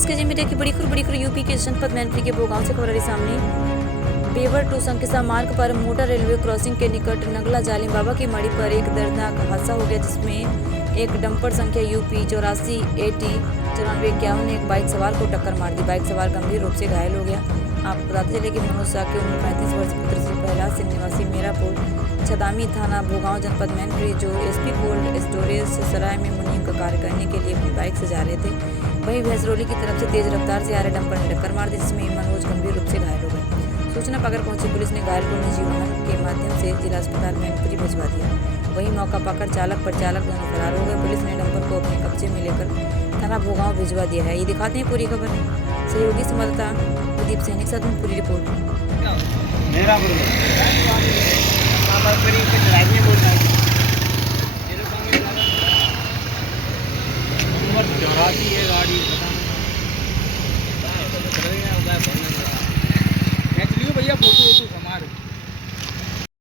SKG media की बड़ी खबर यूपी के जनपद मैनपुरी के भोगांव से खबर आ रही सामने। बेवर टू संकिसा मार्ग पर मोटर रेलवे क्रॉसिंग के निकट नगला जालिम बाबा की मड़ी पर एक दर्दनाक हादसा हो गया, जिसमें एक डंपर संख्या यूपी 84 AT 9451 ने एक बाइक सवार को टक्कर मार दी। बाइक सवार गंभीर रूप से घायल हो गया। आपको बताते चले कि मनोज शाह की उम्र 35 वर्ष, पुत्र श्री प्रहलाद सिंह निवासी मेरापुर छदामी थाना भोगांव जनपद मैनपुरी, जो SP कोल्ड स्टोरेज सराय में मुनीम का कार्य करने के लिए अपनी बाइक से जा रहे थे, वहीं भैंसरोली की तरफ से तेज रफ्तार से आ रहे डंपर ने टक्कर मार दी, जिसमें मनोज गंभीर रूप से घायल हो गए। सूचना पाकर पहुंची पुलिस ने घायल को निजी वाहन के माध्यम से जिला अस्पताल मैनपुरी भिजवा दिया। वहीं मौका पाकर चालक परिचालक दोनों फरार हो गए। पुलिस ने डंपर को अपने कब्जे में लेकर थाना भोगांव भिजवा दिया है। ये दिखाते हैं पूरी खबर सहयोगी संवाददाता प्रदीप सैनिक साथ में पूरी रिपोर्ट। गाड़ी